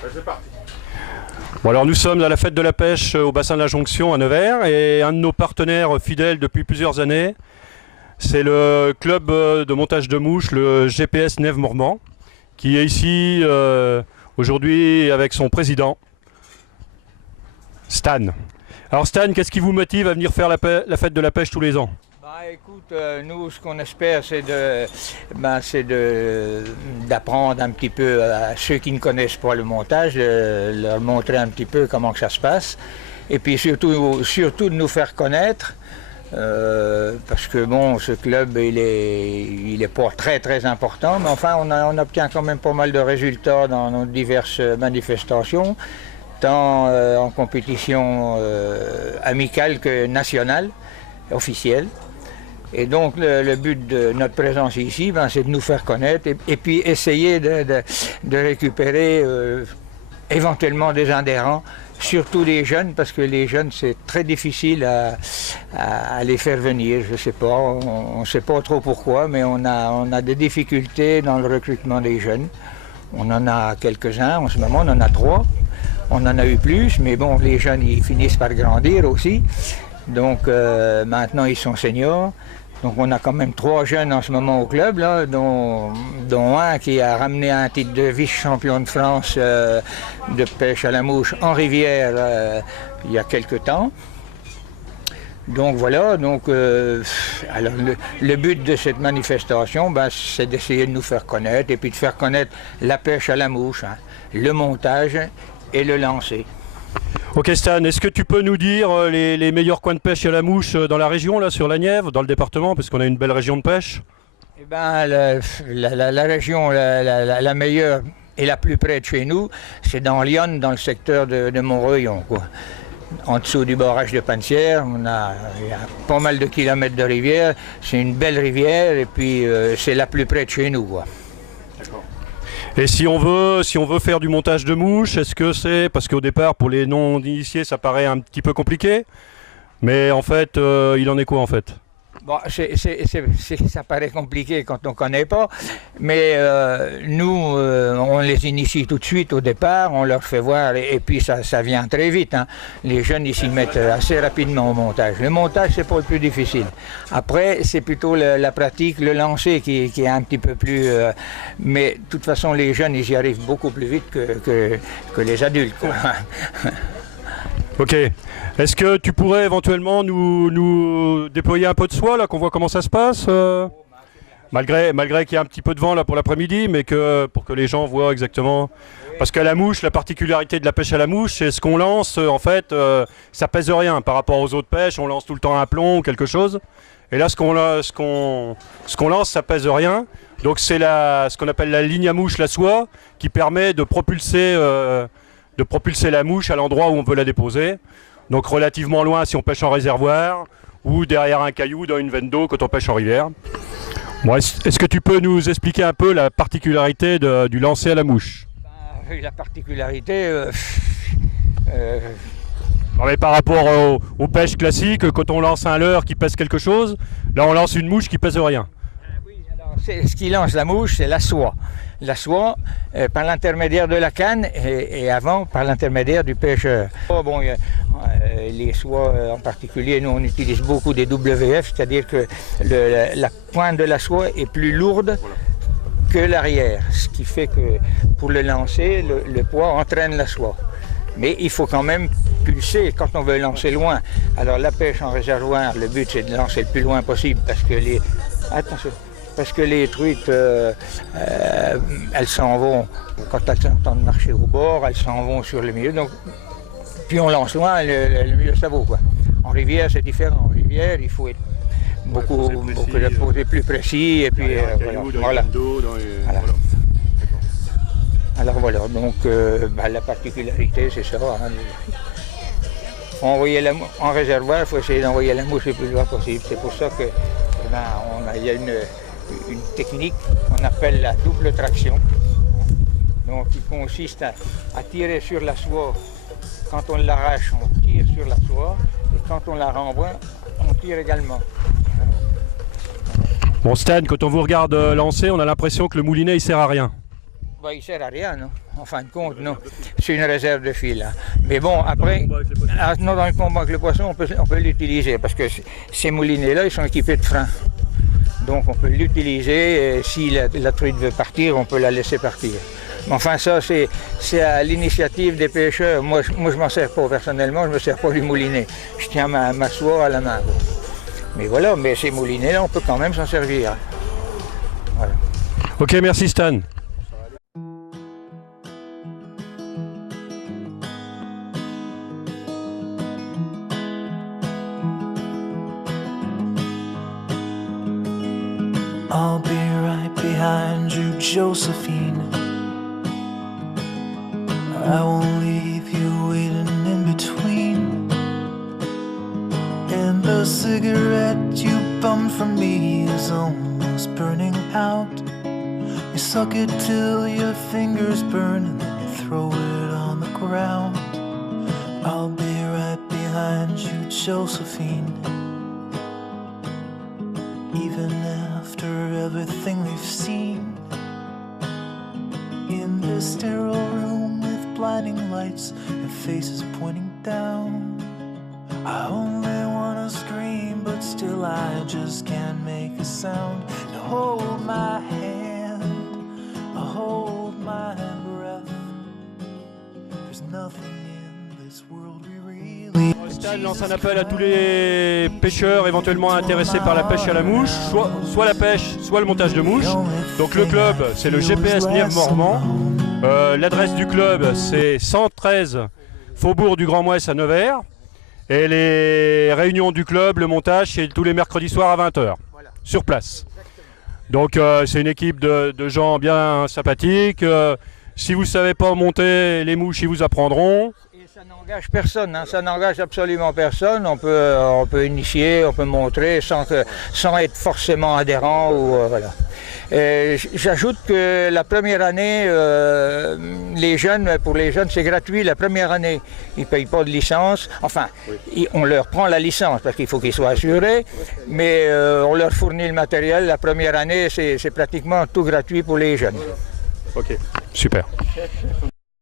C'est parti. Bon, alors nous sommes à la fête de la pêche au bassin de la Jonction à Nevers et un de nos partenaires fidèles depuis plusieurs années, c'est le club de montage de mouches, le GPS Neve Mormand, qui est ici aujourd'hui avec son président, Stan. Alors Stan, qu'est-ce qui vous motive à venir faire la fête de la pêche tous les ans? Écoute, nous, ce qu'on espère, c'est d'apprendre un petit peu à ceux qui ne connaissent pas le montage, leur montrer un petit peu comment que ça se passe, et puis surtout de nous faire connaître, parce que bon, ce club, il est pas très important, mais enfin, on obtient quand même pas mal de résultats dans nos diverses manifestations, tant en compétition amicale que nationale, officielle. Et donc le but de notre présence ici, c'est de nous faire connaître et puis essayer de récupérer éventuellement des adhérents, surtout les jeunes, parce que les jeunes c'est très difficile à les faire venir, je ne sais pas, on ne sait pas trop pourquoi, mais on a des difficultés dans le recrutement des jeunes. On en a quelques-uns, en ce moment on en a 3, on en a eu plus, mais bon, les jeunes ils finissent par grandir aussi, donc maintenant ils sont seniors. Donc on a quand même 3 jeunes en ce moment au club, là, dont un qui a ramené un titre de vice-champion de France de pêche à la mouche en rivière il y a quelque temps. Donc voilà, alors le but de cette manifestation, c'est d'essayer de nous faire connaître et puis de faire connaître la pêche à la mouche, hein, le montage et le lancer. Ok Stan, est-ce que tu peux nous dire les meilleurs coins de pêche à la mouche dans la région, là, sur la Nièvre, dans le département, parce qu'on a une belle région de pêche? Eh ben, la région la meilleure et la plus près de chez nous, c'est dans Lyon, dans le secteur de Montreuil, quoi. En dessous du barrage de Pansière, il y a pas mal de kilomètres de rivière, c'est une belle rivière et puis c'est la plus près de chez nous, quoi. Et si on veut faire du montage de mouches, est-ce que c'est... Parce qu'au départ, pour les non-initiés, ça paraît un petit peu compliqué. Mais en fait, il en est quoi en fait? Bon, ça paraît compliqué quand on ne connaît pas, mais nous, on les initie tout de suite au départ, on leur fait voir, et puis ça vient très vite, hein. Les jeunes, ils s'y mettent assez rapidement au montage. Le montage, c'est pas le plus difficile. Après, c'est plutôt la pratique, le lancer qui est un petit peu plus... mais de toute façon, les jeunes, ils y arrivent beaucoup plus vite que les adultes, quoi. Ok. Est-ce que tu pourrais éventuellement nous déployer un peu de soie, là, qu'on voit comment ça se passe malgré qu'il y a un petit peu de vent là pour l'après-midi, mais pour que les gens voient exactement. Parce qu'à la mouche, la particularité de la pêche à la mouche, c'est ce qu'on lance, en fait, ça pèse rien par rapport aux autres pêches, on lance tout le temps un plomb ou quelque chose. Et là, ce qu'on lance, ça pèse rien. Donc c'est ce qu'on appelle la ligne à mouche, la soie, qui permet de propulser la mouche à l'endroit où on veut la déposer. Donc relativement loin si on pêche en réservoir ou derrière un caillou dans une veine d'eau quand on pêche en rivière. Bon, est-ce que tu peux nous expliquer un peu la particularité du lancer à la mouche? La particularité... Non, mais par rapport aux pêches classiques, quand on lance un leurre qui pèse quelque chose, là on lance une mouche qui pèse rien. Oui, alors, ce qui lance la mouche, c'est la soie. La soie par l'intermédiaire de la canne et avant par l'intermédiaire du pêcheur. Bon, les soies en particulier, nous on utilise beaucoup des WF, c'est-à-dire que la pointe de la soie est plus lourde que l'arrière, ce qui fait que pour le lancer, le poids entraîne la soie. Mais il faut quand même pulser quand on veut lancer loin. Alors la pêche en réservoir, le but c'est de lancer le plus loin possible parce que les truites, elles s'en vont, quand elles ont le temps de marcher au bord, elles s'en vont sur le milieu. Donc, plus on lance loin, le mieux ça vaut, quoi. En rivière, c'est différent. En rivière, il faut être beaucoup plus précis. Et puis, voilà. Alors voilà, donc la particularité, c'est ça. Hein. En réservoir, il faut essayer d'envoyer la mouche le plus loin possible. C'est pour ça que il y a une technique qu'on appelle la double traction, donc qui consiste à tirer sur la soie. Quand on l'arrache, on tire sur la soie, et quand on la renvoie, on tire également. Bon Stan, quand on vous regarde lancer, on a l'impression que le moulinet il sert à rien. bah, il ne sert à rien, non? En fin de compte, non. C'est une réserve de fil. Hein. Mais bon, après, non, dans le combat avec le poisson, on peut l'utiliser parce que ces moulinets-là, ils sont équipés de freins. Donc on peut l'utiliser et si la truite veut partir, on peut la laisser partir. Mais enfin, ça, c'est à l'initiative des pêcheurs. Moi je ne m'en sers pas personnellement, je ne me sers pas du moulinet. Je tiens ma soie à la main. Mais voilà, mais ces moulinets-là, on peut quand même s'en servir. Voilà. Ok, merci Stan. I'll be right behind you, Josephine. I won't leave you waiting in between. And the cigarette you bummed from me is almost burning out. You suck it till your fingers burn and then you throw it on the ground. I'll be right behind you, Josephine. Even after everything we've seen, in this sterile room with blinding lights and faces pointing down, I only wanna scream, but still I just can't make a sound. Now hold my hand, hold my breath. There's nothing in this world we really. Stan lance un appel à tous les pêcheurs éventuellement intéressés par la pêche à la mouche, soit la pêche, soit le montage de mouches. Donc le club, c'est le GPS Nièvre Morvan. L'adresse du club, c'est 113 Faubourg du Grand Mouesse à Nevers. Et les réunions du club, le montage, c'est tous les mercredis soirs à 20h, sur place. Donc c'est une équipe de gens bien sympathiques. Si vous ne savez pas monter les mouches, ils vous apprendront. Ça n'engage personne, hein. Ça n'engage absolument personne. On peut initier, on peut montrer sans être forcément adhérent. Voilà. J'ajoute que la première année, pour les jeunes, c'est gratuit la première année. Ils ne payent pas de licence. Enfin, on leur prend la licence parce qu'il faut qu'ils soient assurés, mais on leur fournit le matériel. La première année, c'est pratiquement tout gratuit pour les jeunes. Ok, super.